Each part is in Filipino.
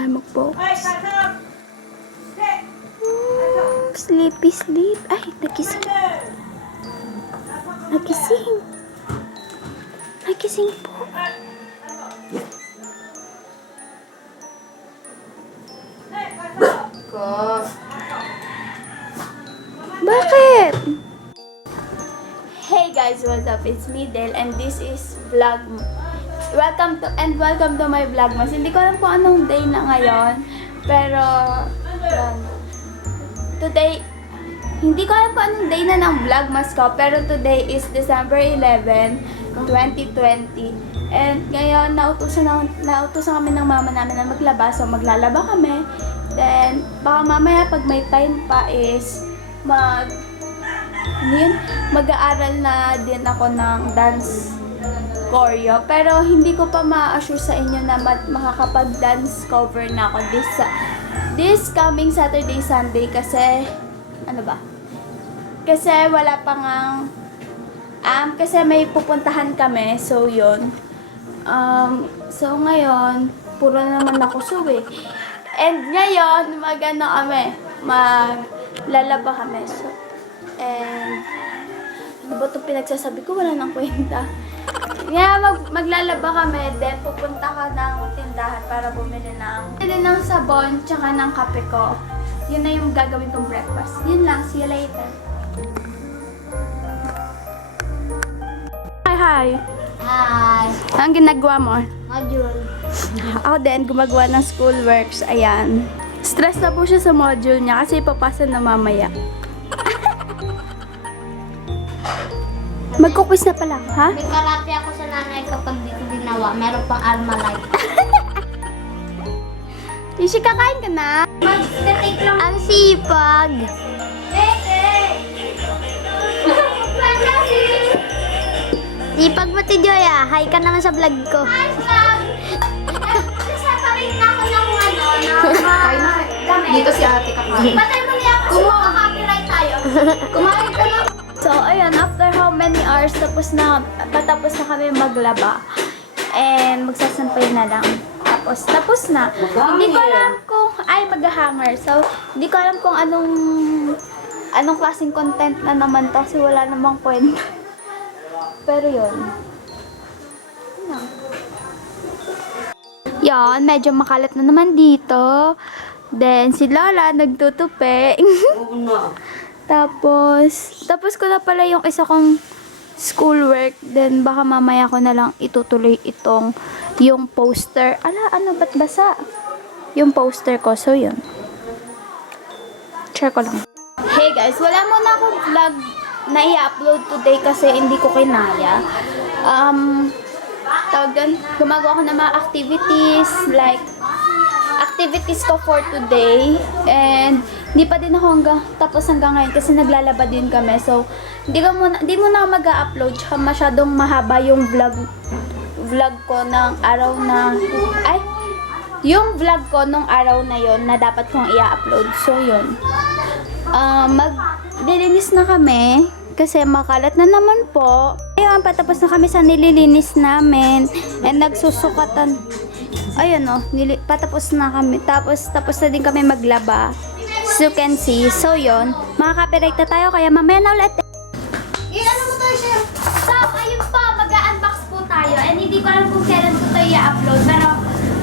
Ay, mag-focus. Sleepy sleep. Ay, nagising. Nagising. Nagising po. Bakit? Hey guys, what's up? It's me, Del, and this is vlog. Welcome to my Vlogmas. Hindi ko alam kung anong day na ngayon, pero today, hindi ko alam kung anong day na ng Vlogmas ko, pero today is December 11, 2020. And ngayon, nautusan kami ng mama namin na maglaba, so maglalaba kami. Then, baka mamaya pag may time pa is mag-aaral na din ako ng dance choreo. Pero hindi ko pa ma-assure sa inyo na makakapag-dance cover na ako this coming Saturday, Sunday kasi kasi wala pa ngang kasi may pupuntahan kami, so yun. So ngayon, puro naman ako suwi. And ngayon, maglalaba kami. So, and ano ba itong pinagsasabi ko? Wala nang kwenta. Maglalaba kami, then pupunta ka ng tindahan para bumili ng sabon tsaka ng kape ko. Yun na yung gagawin kong breakfast. Yun lang, see you later. Hi! Hi! Anong ginagawa mo? Module. Ako din, gumagawa ng schoolworks. Ayan. Stress na po siya sa module niya kasi ipapasa na mamaya. Magkukwis na pala, ha? May karate ako sa nanay kapag di ko ginawa. Meron pang Armalite. Ishi, kakain ka na? Mag-take lang. Ang sipag. Sipag mo, Joy, ah. Hi ka naman sa vlog ko. Hi, vlog! Separate na ako ng gamit. Dito si ate kakain. Patay mo niya kasi copyright tayo. Kumain ka na. So, ayun, after how many hours, patapos na kami maglaba. And magsasampay na lang. Tapos na. Hindi ko alam kung, mag-hanger. So, hindi ko alam kung anong klaseng content na naman to kasi wala namang kwenta. Pero yun. Yan, medyo makalat na naman dito. Then, si Lola nagtutupi. Tapos ko na pala yung isa kong schoolwork. Then, baka mamaya ko na lang itutuloy yung poster. Ba't basa? Yung poster ko. So, yun. Share ko lang. Hey guys, wala muna akong vlog na i-upload today kasi hindi ko kinaya. Gumagawa ko ng mga activities ko for today. And hindi pa din ako hanggang ngayon kasi naglalaba din kami. So, hindi muna ako mag-upload. Masyadong mahaba yung vlog ko ng araw na yung vlog ko nung araw na yon na dapat kong i-upload. So, yun. Maglilinis na kami kasi makalat na naman po. Ayun, patapos na kami sa nililinis namin and nagsusukatan. Ayun patapos na kami. Tapos na din kami maglaba. So you can see. So yun, makaka-copyright na tayo kaya mamaya na ulit. Ano mo tayo siya? So, ayun po, mag-unbox po tayo. And hindi ko alam kung kailan ko tayo i-upload. Pero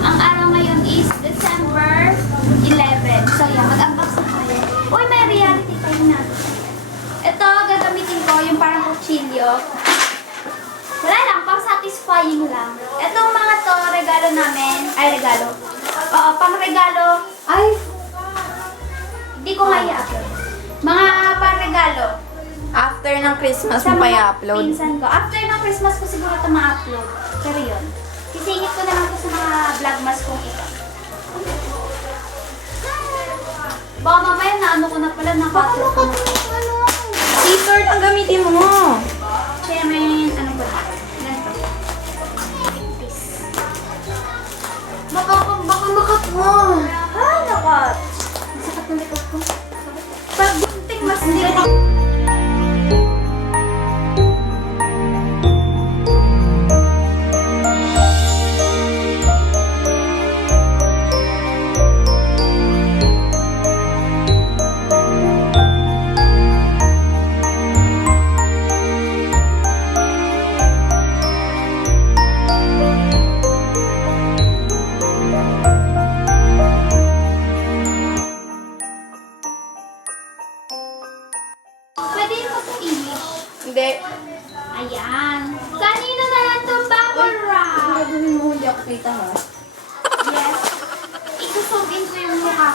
ang araw ngayon is December 11. So yan, mag-unbox na tayo. Uy, may reality tayo na. Ito, gagamitin ko yung parang kutsilyo. Wala lang, pang satisfying lang. Itong mga to, regalo namin. Regalo. Oo, pang regalo. Hindi ko nga i-upload. Mga pang regalo. After ng Christmas mo pa i-upload? Pinsan ko. After ng Christmas ko siguro ito ma-upload. Pero yun. Sisingit ko na lang ito sa mga vlogmas kong ito. Baka mamaya na ko na pala nakatulog ko. T-shirt ang gamitin mo. Chairman, ano ba? Ganito. Baka makat mo. Nakat! Masakit na likod ko. Pag bunting mas nila.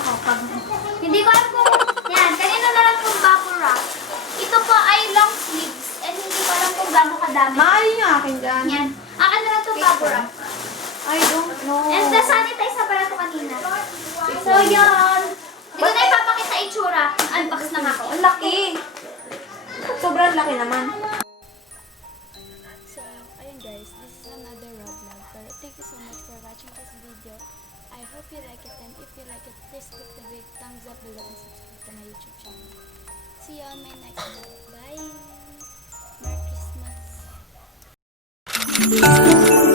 ako. Pag... Hindi ko alam kung... Yan, kanina na lang kung bubble wrap. Ito po ay long sleeves. And hindi ko alam kung gaano kadami. Mahal yung akin dyan. Yan. Akin na lang itong bubble wrap. I don't know. And na-sanitize na pala ito kanina. So, yun. Hindi ko na ipapakita itsura. Unbox lang ako. Ang laki. Sobrang laki naman. So, ayun guys, this is another vlog. Pero thank you so much for watching this video. I hope you like it, and if you like it, please click the big thumbs up below and subscribe to my YouTube channel. See you on my next vlog. Bye! Merry Christmas!